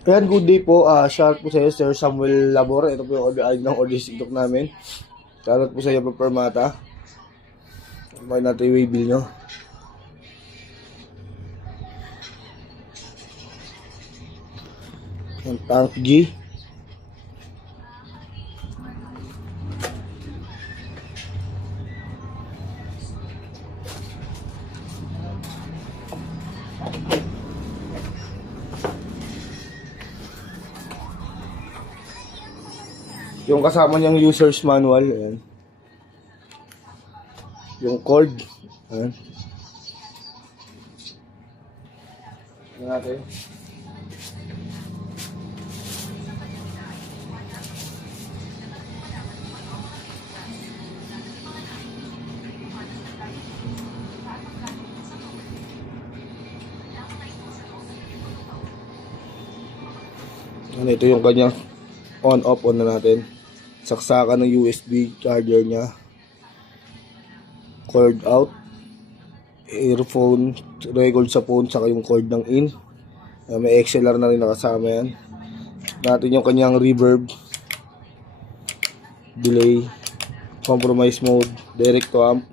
Ayan, good day po. Shout po sa iyo, Sir Samuel Labor. Ito po yung order ng order sigdok namin. Shoutout po sa iyo, Permata. Bakit natin yung bill nyo. Ang Tank G. Yung kasama niyang user's manual. Ayan. Yung cord. Ayan. Ayan natin. Ayan, ito yung kanyang on-off on na natin. Saksakan ng USB charger niya. Cord out. Earphone, record sa phone, saka yung cord ng in. May XLR na rin nakasama yan. Natin yung kanyang reverb, delay, compromise mode, direct to amp.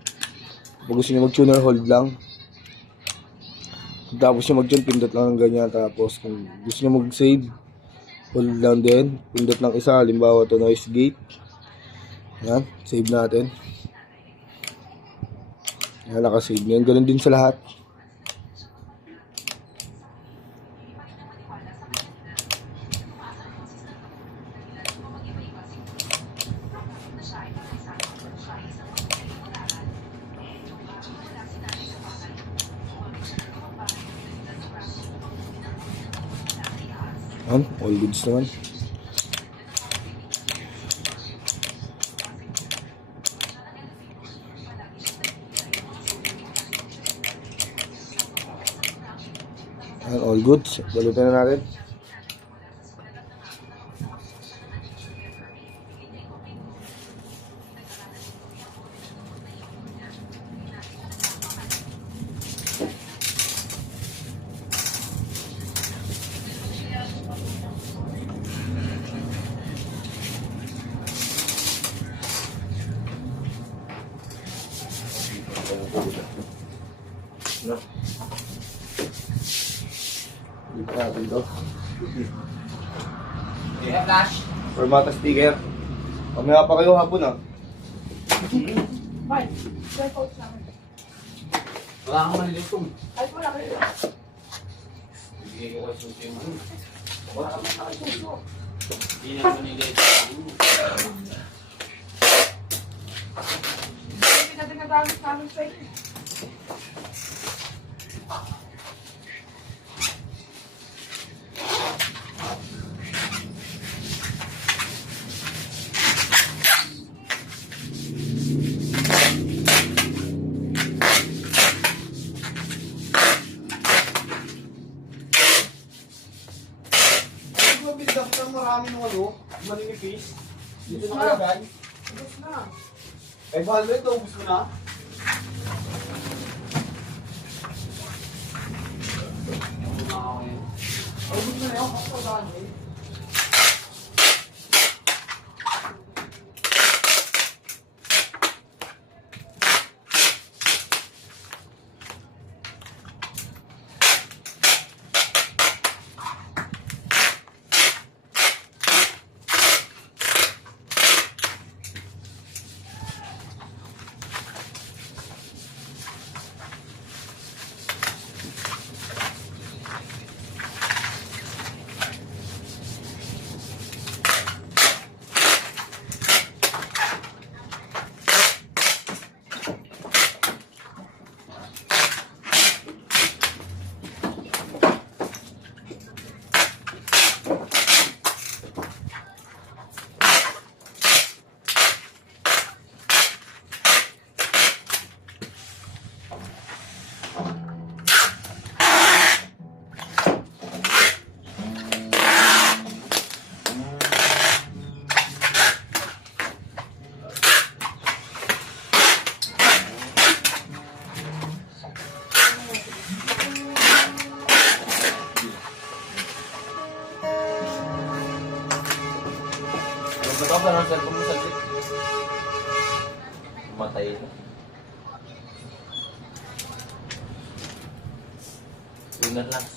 Kung gusto nyo mag-tuner, hold lang. Tapos yung mag-tune, pindot lang ng ganyan. Tapos kung gusto nyo mag-save, hold lang din, pindot ng isa. Halimbawa to noise gate. Yan, save natin. Yan, nakasave yan. Ganun din sa lahat. Yan, all goods naman. Yan, all goods. Balutin na natin. No. Dito natin ito. Yeah, flash. Permata sticker. Pamaya pa kayo hapon Bye. Bye, coach namin. Wala kang manilitong. Ay, wala kayo. Bigay ko kayo susi yung ano. Wala kang manilitong. Hindi na manilitong. Hindi natin nagamit namin sa inyo. Bidak ng marami ng ano, maninipis. Dito nakalagay. Ubus na. Ay, mahal na ito. Ubus mo na. Ubus na yun. Kapag eh. Ba't ako parang cellphone mo saglit? Matay na. Yun na lang.